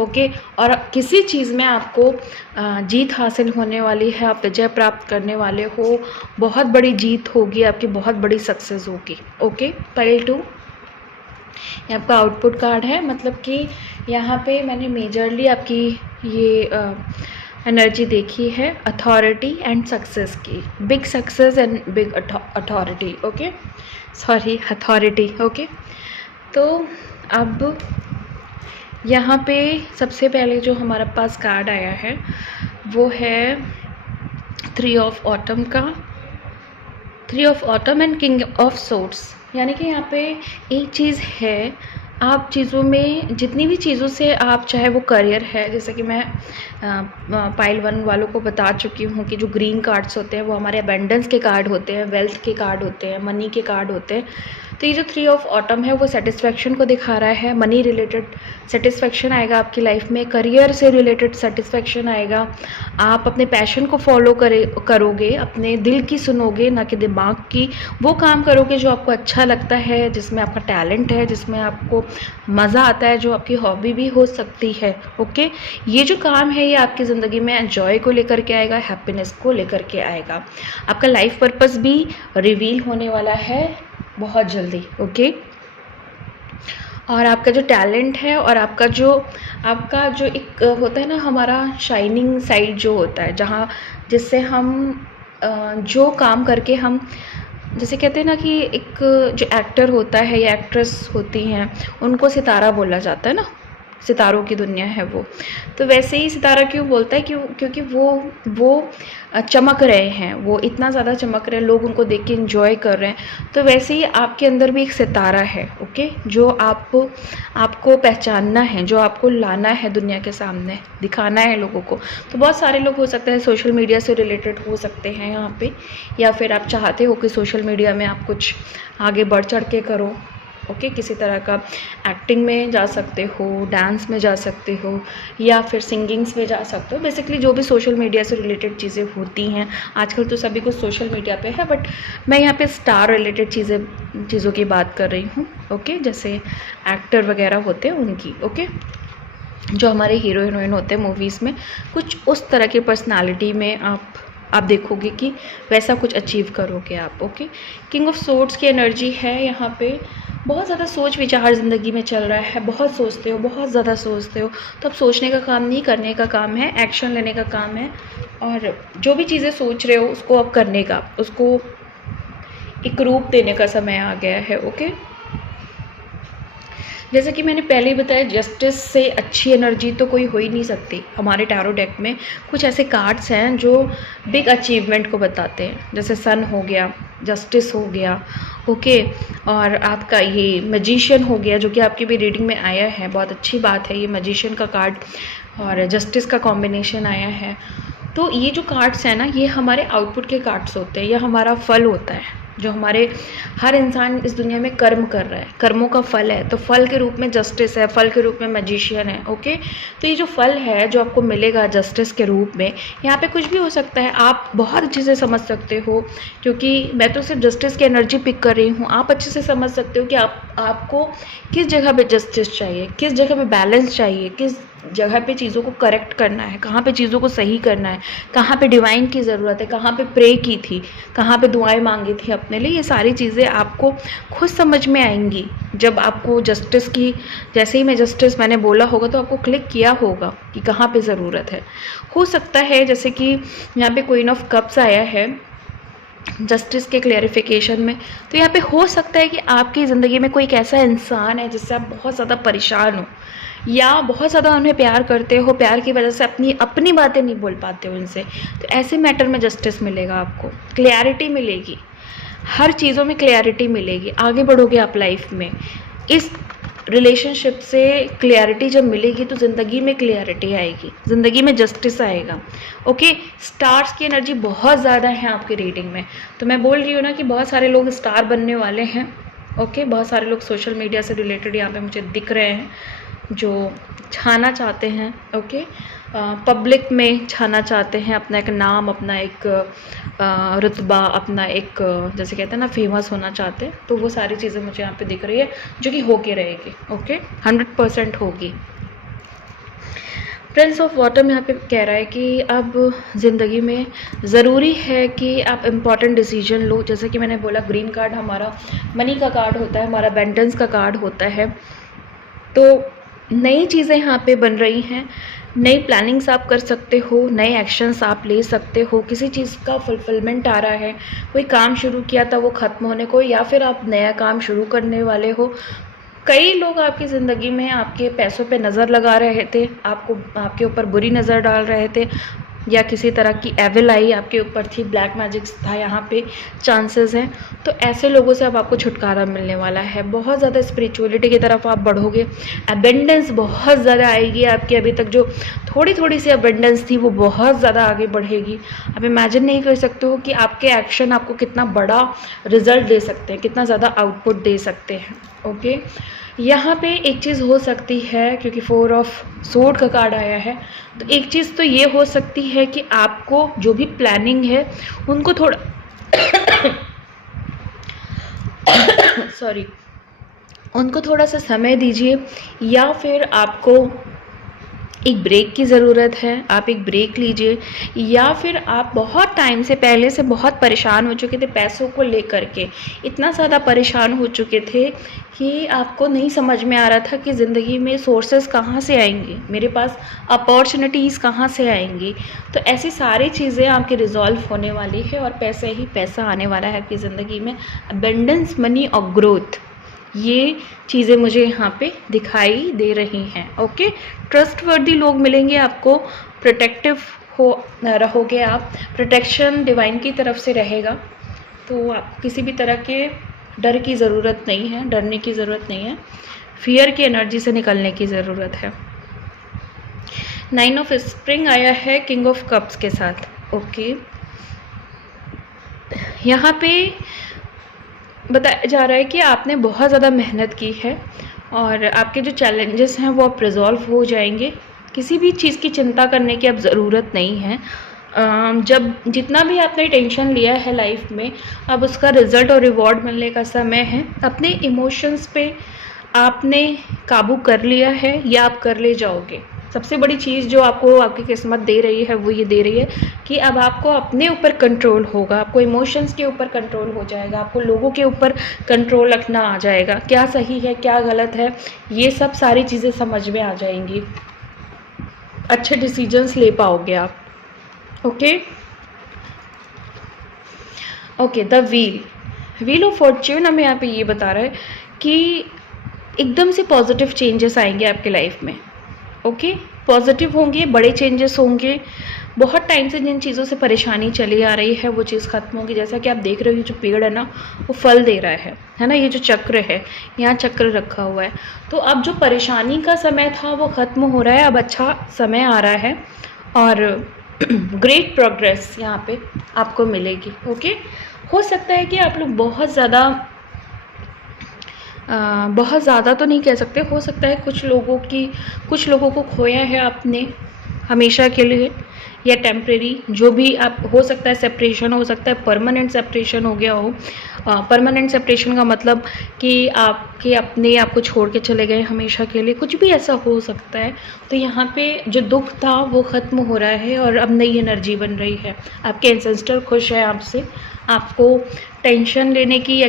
ओके, और किसी चीज़ में आपको जीत हासिल होने वाली है, आप विजय प्राप्त करने वाले हो, बहुत बड़ी जीत होगी आपकी, बहुत बड़ी सक्सेस होगी। ओके, पाइल 2 ये आपका आउटपुट कार्ड है। मतलब कि यहाँ पे मैंने मेजरली आपकी ये एनर्जी देखी है अथॉरिटी एंड सक्सेस की, big success and big authority. Okay, sorry authority. Okay, तो अब यहाँ पे सबसे पहले जो हमारे पास कार्ड आया है वो है 3 ऑफ ऑटम का, 3 of autumn and king of swords. यानी कि यहाँ पे एक चीज़ है, आप चीज़ों में जितनी भी चीज़ों से आप, चाहे वो करियर है, जैसे कि मैं पाइल 1 वालों को बता चुकी हूँ कि जो ग्रीन कार्ड्स होते हैं वो हमारे अबेंडेंस के कार्ड होते हैं, वेल्थ के कार्ड होते हैं, मनी के कार्ड होते हैं। तो ये जो 3 ऑफ ऑटम है वो सेटिस्फेक्शन को दिखा रहा है। मनी रिलेटेड सेटिस्फेक्शन आएगा आपकी लाइफ में, करियर से रिलेटेड सेटिस्फेक्शन आएगा। आप अपने पैशन को फॉलो करोगे, अपने दिल की सुनोगे ना कि दिमाग की। वो काम करोगे जो आपको अच्छा लगता है, जिसमें आपका टैलेंट है, जिसमें आपको मज़ा आता है, जो आपकी हॉबी भी हो सकती है। ओके, ये जो काम है ये आपकी ज़िंदगी में जॉय को लेकर के आएगा, हैप्पीनेस को लेकर के आएगा। आपका लाइफ पर्पस भी रिवील होने वाला है बहुत जल्दी। ओके, और आपका जो टैलेंट है और आपका जो एक होता है ना हमारा शाइनिंग साइड जो होता है, जहाँ जिससे हम जो काम करके हम जैसे कहते हैं ना कि एक जो एक्टर होता है या एक्ट्रेस होती हैं उनको सितारा बोला जाता है ना, सितारों की दुनिया है वो। तो वैसे ही सितारा क्यों बोलता है, क्योंकि वो चमक रहे हैं, वो इतना ज़्यादा चमक रहे हैं, लोग उनको देख के इंजॉय कर रहे हैं। तो वैसे ही आपके अंदर भी एक सितारा है, ओके, जो आपको पहचानना है, जो आपको लाना है दुनिया के सामने, दिखाना है लोगों को। तो बहुत सारे लोग हो सकते हैं सोशल मीडिया से रिलेटेड हो सकते हैं यहाँ पे, या फिर आप चाहते हो कि सोशल मीडिया में आप कुछ आगे बढ़ चढ़ के करो, ओके, किसी तरह का एक्टिंग में जा सकते हो, डांस में जा सकते हो, या फिर सिंगिंग्स में जा सकते हो। बेसिकली जो भी सोशल मीडिया से रिलेटेड चीज़ें होती हैं, आजकल तो सभी कुछ सोशल मीडिया पे है, बट मैं यहाँ पे स्टार रिलेटेड चीज़ों की बात कर रही हूँ, ओके, जैसे एक्टर वगैरह होते हैं उनकी, ओके, जो हमारे हीरो हीरोइन होते हैं मूवीज़ में, कुछ उस तरह की पर्सनालिटी में आप देखोगे कि वैसा कुछ अचीव करोगे आप, ओके। किंग ऑफ सोर्ड्स की एनर्जी है यहाँ पे, बहुत ज़्यादा सोच विचार ज़िंदगी में चल रहा है, बहुत सोचते हो, बहुत ज़्यादा सोचते हो। तो अब सोचने का काम नहीं, करने का काम है, एक्शन लेने का काम है, और जो भी चीज़ें सोच रहे हो उसको अब करने का, उसको एक रूप देने का समय आ गया है, ओके। जैसे कि मैंने पहले ही बताया, जस्टिस से अच्छी एनर्जी तो कोई हो ही नहीं सकती। हमारे टैरो डेक में कुछ ऐसे कार्ड्स हैं जो बिग अचीवमेंट को बताते हैं, जैसे सन हो गया, जस्टिस हो गया, ओके, और आपका ये मैजिशियन हो गया, जो कि आपकी भी रीडिंग में आया है। बहुत अच्छी बात है, ये मैजिशियन का कार्ड और जस्टिस का कॉम्बिनेशन आया है। तो ये जो कार्ड्स हैं ना, ये हमारे आउटपुट के कार्ड्स होते हैं, यह हमारा फल होता है, जो हमारे हर इंसान इस दुनिया में कर्म कर रहा है, कर्मों का फल है। तो फल के रूप में जस्टिस है, फल के रूप में मैजिशियन है, ओके। तो ये जो फल है जो आपको मिलेगा जस्टिस के रूप में, यहाँ पे कुछ भी हो सकता है, आप बहुत अच्छे से समझ सकते हो, क्योंकि मैं तो सिर्फ जस्टिस की एनर्जी पिक कर रही हूँ। आप अच्छे से समझ सकते हो कि आपको किस जगह पे जस्टिस चाहिए, किस जगह पे बैलेंस चाहिए, किस जगह पे चीज़ों को करेक्ट करना है, कहाँ पे चीज़ों को सही करना है, कहाँ पे डिवाइन की ज़रूरत है, कहाँ पे प्रे की थी, कहाँ पे दुआएं मांगी थी अपने लिए। ये सारी चीज़ें आपको खुद समझ में आएंगी जब आपको जस्टिस की, जैसे ही मैं जस्टिस मैंने बोला होगा तो आपको क्लिक किया होगा कि कहाँ पे ज़रूरत है। हो सकता है जैसे कि यहाँ पे क्वीन ऑफ कप्स आया है जस्टिस के क्लैरिफिकेशन में, तो यहाँ पे हो सकता है कि आपकी ज़िंदगी में कोई एक ऐसा इंसान है जिससे आप बहुत ज़्यादा परेशान हो, या बहुत ज़्यादा उन्हें प्यार करते हो, प्यार की वजह से अपनी बातें नहीं बोल पाते हो उनसे। तो ऐसे मैटर में जस्टिस मिलेगा, आपको क्लैरिटी मिलेगी, हर चीज़ों में क्लैरिटी मिलेगी, आगे बढ़ोगे आप लाइफ में। इस रिलेशनशिप से क्लैरिटी जब मिलेगी तो ज़िंदगी में क्लैरिटी आएगी, ज़िंदगी में जस्टिस आएगा, ओके। स्टार्स की एनर्जी बहुत ज़्यादा है आपकी रीडिंग में, तो मैं बोल रही हूँ ना कि बहुत सारे लोग स्टार बनने वाले हैं, ओके। बहुत सारे लोग सोशल मीडिया से रिलेटेड यहाँ पे मुझे दिख रहे हैं जो छाना चाहते हैं, ओके, पब्लिक में छाना चाहते हैं, अपना एक नाम, अपना एक रुतबा, अपना एक जैसे कहते हैं ना फेमस होना चाहते हैं। तो वो सारी चीज़ें मुझे यहाँ पे दिख रही है जो कि होके रहेगी, ओके, 100% होगी। प्रिंस ऑफ वाटर यहाँ पे कह रहा है कि अब ज़िंदगी में ज़रूरी है कि आप इम्पॉर्टेंट डिसीजन लो। जैसे कि मैंने बोला, ग्रीन कार्ड हमारा मनी का कार्ड होता है, हमारा अबंडेंस का कार्ड होता है। तो नई चीज़ें यहाँ पे बन रही हैं, नई प्लानिंग्स आप कर सकते हो, नए एक्शंस आप ले सकते हो, किसी चीज़ का फुलफिलमेंट आ रहा है, कोई काम शुरू किया था वो ख़त्म होने को, या फिर आप नया काम शुरू करने वाले हो। कई लोग आपकी ज़िंदगी में आपके पैसों पे नज़र लगा रहे थे, आपके ऊपर बुरी नज़र डाल रहे थे, या किसी तरह की एविल आई आपके ऊपर थी, ब्लैक मैजिक था यहाँ पे चांसेस हैं। तो ऐसे लोगों से अब आपको छुटकारा मिलने वाला है, बहुत ज़्यादा स्पिरिचुअलिटी की तरफ आप बढ़ोगे, अबेंडेंस बहुत ज़्यादा आएगी आपकी। अभी तक जो थोड़ी थोड़ी सी अबेंडेंस थी वो बहुत ज़्यादा आगे बढ़ेगी। आप इमेजिन नहीं कर सकते हो कि आपके एक्शन आपको कितना बड़ा रिजल्ट दे सकते हैं, कितना ज़्यादा आउटपुट दे सकते हैं, ओके। यहाँ पे एक चीज़ हो सकती है, क्योंकि 4 ऑफ सोर्ड का कार्ड आया है, तो एक चीज़ तो ये हो सकती है कि आपको जो भी प्लानिंग है उनको थोड़ा सॉरी, उनको थोड़ा सा समय दीजिए, या फिर आपको एक ब्रेक की ज़रूरत है, आप एक ब्रेक लीजिए, या फिर आप बहुत टाइम से पहले से बहुत परेशान हो चुके थे पैसों को लेकर के, इतना ज़्यादा परेशान हो चुके थे कि आपको नहीं समझ में आ रहा था कि ज़िंदगी में सोर्सेस कहाँ से आएंगे, मेरे पास अपॉर्चुनिटीज़ कहाँ से आएंगी। तो ऐसी सारी चीज़ें आपकी रिजॉल्व होने वाली है और पैसे ही पैसा आने वाला है आपकी ज़िंदगी में। अबेंडेंस, मनी और ग्रोथ, ये चीज़ें मुझे यहाँ पे दिखाई दे रही हैं। ओके, ट्रस्टवर्दी लोग मिलेंगे आपको, प्रोटेक्टिव रहोगे आप, प्रोटेक्शन डिवाइन की तरफ से रहेगा, तो आपको किसी भी तरह के डर की ज़रूरत नहीं है, डरने की ज़रूरत नहीं है, फियर की एनर्जी से निकलने की ज़रूरत है। 9 ऑफ स्प्रिंग आया है किंग ऑफ कप्स के साथ। ओके, यहाँ पे बताया जा रहा है कि आपने बहुत ज़्यादा मेहनत की है और आपके जो चैलेंजेस हैं वो अब रिजॉल्व हो जाएंगे। किसी भी चीज़ की चिंता करने की अब ज़रूरत नहीं है। जब जितना भी आपने टेंशन लिया है लाइफ में, अब उसका रिज़ल्ट और रिवॉर्ड मिलने का समय है। अपने इमोशंस पे आपने काबू कर लिया है या आप कर ले जाओगे। सबसे बड़ी चीज़ जो आपको आपकी किस्मत दे रही है वो ये दे रही है कि अब आपको अपने ऊपर कंट्रोल होगा, आपको इमोशंस के ऊपर कंट्रोल हो जाएगा, आपको लोगों के ऊपर कंट्रोल रखना आ जाएगा। क्या सही है क्या गलत है, ये सब सारी चीज़ें समझ में आ जाएंगी, अच्छे डिसीजंस ले पाओगे आप। Okay okay, the wheel of Fortune हमें यहाँ पे ये बता रहा है कि एकदम से पॉजिटिव चेंजेस आएंगे आपके लाइफ में। ओके, पॉजिटिव होंगे, बड़े चेंजेस होंगे। बहुत टाइम से जिन चीज़ों से परेशानी चली आ रही है वो चीज़ ख़त्म होगी। जैसा कि आप देख रहे हो जो पेड़ है ना वो फल दे रहा है ना, ये जो चक्र है, यहाँ चक्र रखा हुआ है। तो अब जो परेशानी का समय था वो ख़त्म हो रहा है, अब अच्छा समय आ रहा है और ग्रेट प्रोग्रेस यहाँ पे आपको मिलेगी। ओके, हो सकता है कि आप लोग बहुत ज़्यादा तो नहीं कह सकते, हो सकता है कुछ लोगों को खोया है आपने हमेशा के लिए या टेम्परेरी, जो भी आप, हो सकता है सेपरेशन, हो सकता है परमानेंट सेपरेशन हो गया हो। परमानेंट सेपरेशन का मतलब कि आपके अपने आपको छोड़ के चले गए हमेशा के लिए, कुछ भी ऐसा हो सकता है। तो यहाँ पे जो दुख था वो ख़त्म हो रहा है और अब नई एनर्जी बन रही है। आपके एंसेस्टर खुश है आपसे, आपको टेंशन लेने की या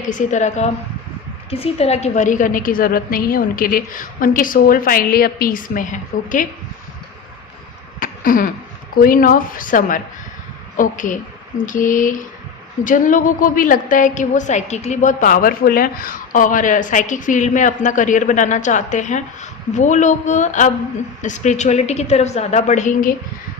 किसी तरह की वरी करने की ज़रूरत नहीं है उनके लिए। उनकी सोल फाइनली अब पीस में है। Okay, queen of summer. Okay, ये जिन लोगों को भी लगता है कि वो साइकिकली बहुत पावरफुल हैं और साइकिक फील्ड में अपना करियर बनाना चाहते हैं, वो लोग अब स्पिरिचुअलिटी की तरफ ज़्यादा बढ़ेंगे।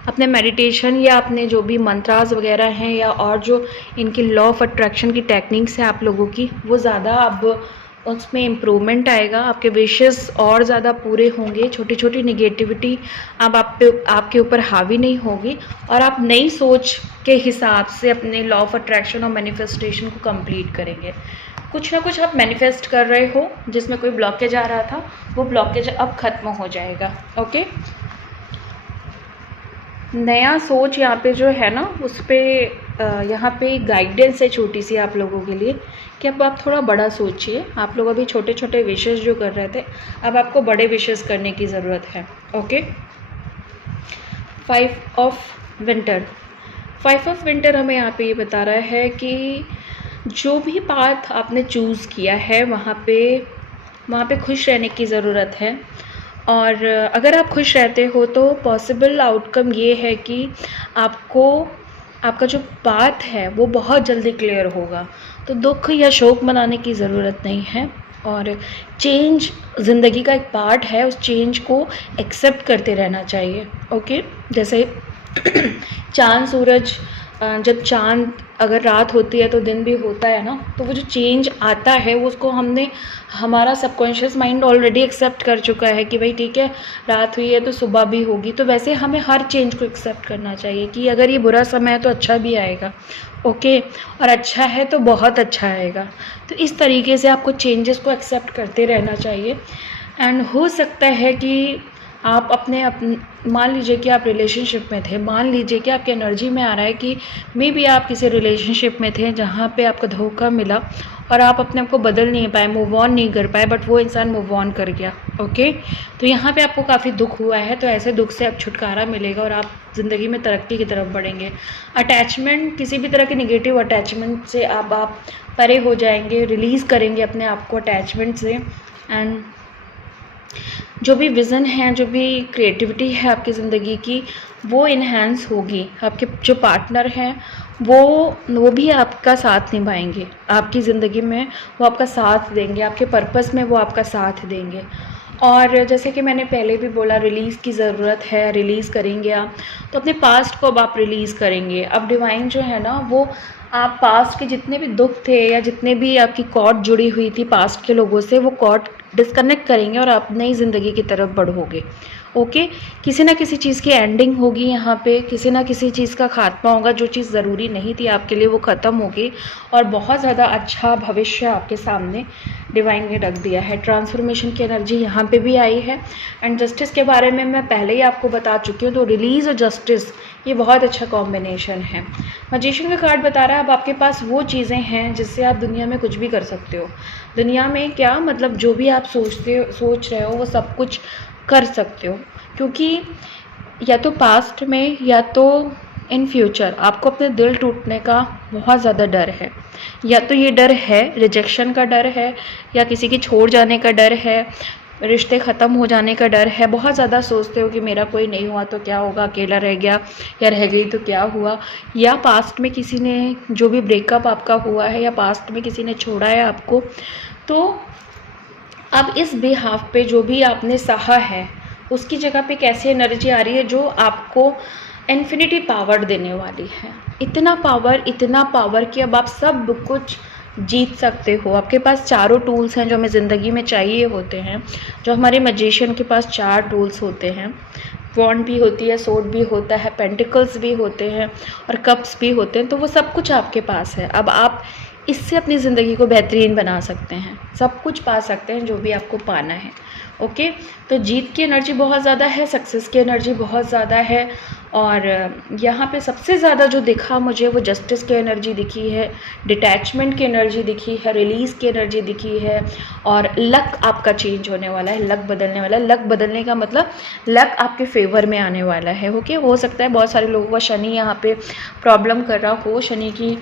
अपने मेडिटेशन या अपने जो भी मंत्रास वगैरह हैं या और जो इनकी लॉ ऑफ अट्रैक्शन की टेक्निक्स हैं आप लोगों की, वो ज़्यादा अब उसमें इम्प्रूवमेंट आएगा। आपके विशेस और ज़्यादा पूरे होंगे, छोटी छोटी निगेटिविटी अब आपके ऊपर हावी नहीं होगी और आप नई सोच के हिसाब से अपने लॉ ऑफ अट्रैक्शन और मैनिफेस्टेशन को कंप्लीट करेंगे। कुछ ना कुछ आप मैनिफेस्ट कर रहे हो जिसमें कोई ब्लॉकेज आ रहा था, वो ब्लॉकेज अब ख़त्म हो जाएगा। ओके, नया सोच यहाँ पे जो है ना उस पर यहाँ पे गाइडेंस है छोटी सी आप लोगों के लिए कि अब आप थोड़ा बड़ा सोचिए। आप लोग अभी छोटे छोटे विशेष जो कर रहे थे, अब आपको बड़े विशेष करने की ज़रूरत है। ओके, 5 ऑफ विंटर हमें यहाँ पे ये बता रहा है कि जो भी पाथ आपने चूज़ किया है वहाँ पे खुश रहने की ज़रूरत है और अगर आप खुश रहते हो तो पॉसिबल आउटकम ये है कि आपका जो पाथ है वो बहुत जल्दी क्लियर होगा। तो दुख या शोक मनाने की ज़रूरत नहीं है और चेंज ज़िंदगी का एक पार्ट है, उस चेंज को एक्सेप्ट करते रहना चाहिए। ओके, जैसे चाँद सूरज, जब चाँद अगर रात होती है तो दिन भी होता है ना, तो वो जो चेंज आता है वो उसको हमारा सबकॉन्शियस माइंड ऑलरेडी एक्सेप्ट कर चुका है कि भाई ठीक है रात हुई है तो सुबह भी होगी। तो वैसे हमें हर चेंज को एक्सेप्ट करना चाहिए कि अगर ये बुरा समय है तो अच्छा भी आएगा। ओके, और अच्छा है तो बहुत अच्छा आएगा। तो इस तरीके से आपको चेंजेस को एक्सेप्ट करते रहना चाहिए। एंड हो सकता है कि आप मान लीजिए कि आप रिलेशनशिप में थे, मान लीजिए कि आपकी एनर्जी में आ रहा है कि मे बी आप किसी रिलेशनशिप में थे जहाँ पे आपको धोखा मिला और आप अपने आप को बदल नहीं पाए, मूव ऑन नहीं कर पाए, बट वो इंसान मूव ऑन कर गया। ओके, तो यहाँ पे आपको काफ़ी दुख हुआ है, तो ऐसे दुख से अब छुटकारा मिलेगा और आप ज़िंदगी में तरक्की की तरफ बढ़ेंगे। अटैचमेंट, किसी भी तरह के निगेटिव अटैचमेंट से आप परे हो जाएंगे, रिलीज़ करेंगे अपने आप को अटैचमेंट से। एंड जो भी विज़न है, जो भी क्रिएटिविटी है आपकी ज़िंदगी की, वो इन्हेंस होगी। आपके जो पार्टनर हैं वो भी आपका साथ निभाएंगे आपकी ज़िंदगी में, वो आपका साथ देंगे, आपके पर्पस में वो आपका साथ देंगे। और जैसे कि मैंने पहले भी बोला, रिलीज़ की ज़रूरत है, रिलीज़ करेंगे आप, तो अपने पास्ट को अब आप रिलीज़ करेंगे। अब डिवाइन जो है ना, वो आप पास्ट के जितने भी दुख थे या जितने भी आपकी कॉर्ड जुड़ी हुई थी पास्ट के लोगों से, वो कॉर्ड डिस्कनेक्ट करेंगे और आप नई ज़िंदगी की तरफ बढ़ोगे। ओके, किसी ना किसी चीज़ की एंडिंग होगी यहाँ पे, किसी ना किसी चीज़ का खात्मा होगा। जो चीज़ ज़रूरी नहीं थी आपके लिए वो ख़त्म होगी और बहुत ज़्यादा अच्छा भविष्य आपके सामने डिवाइन ने रख दिया है। ट्रांसफॉर्मेशन की एनर्जी यहाँ पे भी आई है। एंड जस्टिस के बारे में मैं पहले ही आपको बता चुकी हूँ, तो रिलीज़ और जस्टिस ये बहुत अच्छा कॉम्बिनेशन है। मैजिशियन का कार्ड बता रहा है अब आपके पास वो चीज़ें हैं जिससे आप दुनिया में कुछ भी कर सकते हो। दुनिया में क्या मतलब, जो भी आप सोच रहे हो वो सब कुछ कर सकते हो, क्योंकि या तो पास्ट में या तो इन फ्यूचर आपको अपने दिल टूटने का बहुत ज़्यादा डर है। या तो ये डर है रिजेक्शन का डर है, या किसी के छोड़ जाने का डर है, रिश्ते ख़त्म हो जाने का डर है। बहुत ज़्यादा सोचते हो कि मेरा कोई नहीं हुआ तो क्या होगा, अकेला रह गया या रह गई तो क्या हुआ। या पास्ट में किसी ने, जो भी ब्रेकअप आपका हुआ है या पास्ट में किसी ने छोड़ा है आपको, तो अब इस बिहाफ पे जो भी आपने सहा है उसकी जगह पे कैसी एनर्जी आ रही है जो आपको इन्फिनिटी पावर देने वाली है। इतना पावर कि अब आप सब कुछ जीत सकते हो। आपके पास चारों टूल्स हैं जो हमें ज़िंदगी में चाहिए होते हैं, जो हमारे मैजिशियन के पास 4 टूल्स होते हैं। वॉन्ड भी होती है, सोर्ड भी होता है, पेंटिकल्स भी होते हैं और कप्स भी होते हैं। तो वो सब कुछ आपके पास है। अब आप इससे अपनी ज़िंदगी को बेहतरीन बना सकते हैं, सब कुछ पा सकते हैं जो भी आपको पाना है। ओके, तो जीत की एनर्जी बहुत ज़्यादा है, सक्सेस की एनर्जी बहुत ज़्यादा है। और यहाँ पे सबसे ज़्यादा जो दिखा मुझे वो जस्टिस की एनर्जी दिखी है, डिटैचमेंट की एनर्जी दिखी है, रिलीज़ की एनर्जी दिखी है। और लक आपका चेंज होने वाला है, लक बदलने वाला है। लक बदलने का मतलब लक आपके फेवर में आने वाला है। ओके, हो सकता है बहुत सारे लोगों का शनि यहाँ पे प्रॉब्लम कर रहा हो, शनि की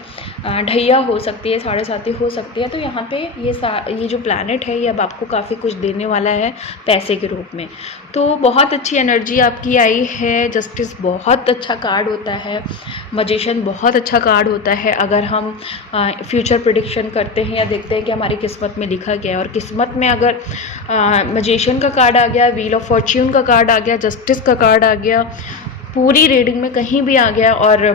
ढैया हो सकती है, 7.5 हो सकती है। तो यहाँ पे ये जो प्लैनेट है ये अब आपको काफ़ी कुछ देने वाला है पैसे के रूप में। तो बहुत अच्छी एनर्जी आपकी आई है। जस्टिस बहुत अच्छा कार्ड होता है, मैजिशियन बहुत अच्छा कार्ड होता है। अगर हम फ्यूचर प्रेडिक्शन करते हैं या देखते हैं कि हमारी किस्मत में लिखा गया है, और किस्मत में अगर मैजिशियन का कार्ड आ गया, व्हील ऑफ फॉर्च्यून का कार्ड आ गया, जस्टिस का कार्ड आ गया, पूरी रीडिंग में कहीं भी आ गया और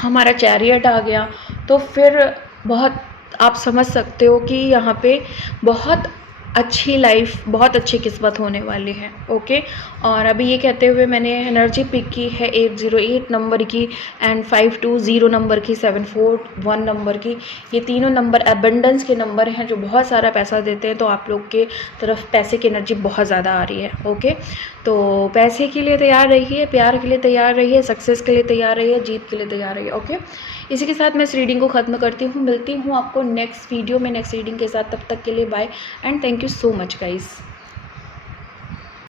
हमारा चैरियट आ गया, तो फिर बहुत आप समझ सकते हो कि यहाँ पे बहुत अच्छी लाइफ, बहुत अच्छी किस्मत होने वाली है। ओके, और अभी ये कहते हुए मैंने एनर्जी पिक की है 808 नंबर की एंड 520 नंबर की, 741 नंबर की। ये तीनों नंबर एबंडेंस के नंबर हैं जो बहुत सारा पैसा देते हैं। तो आप लोग के तरफ पैसे की एनर्जी बहुत ज़्यादा आ रही है। ओके, तो पैसे के लिए तैयार रहिए, प्यार के लिए तैयार रहिए, सक्सेस के लिए तैयार रहिए, जीत के लिए तैयार रहिए। ओके, इसी के साथ मैं इस रीडिंग को ख़त्म करती हूँ। मिलती हूँ आपको नेक्स्ट वीडियो में नेक्स्ट रीडिंग के साथ। तब तक के लिए bye and thank you so much guys.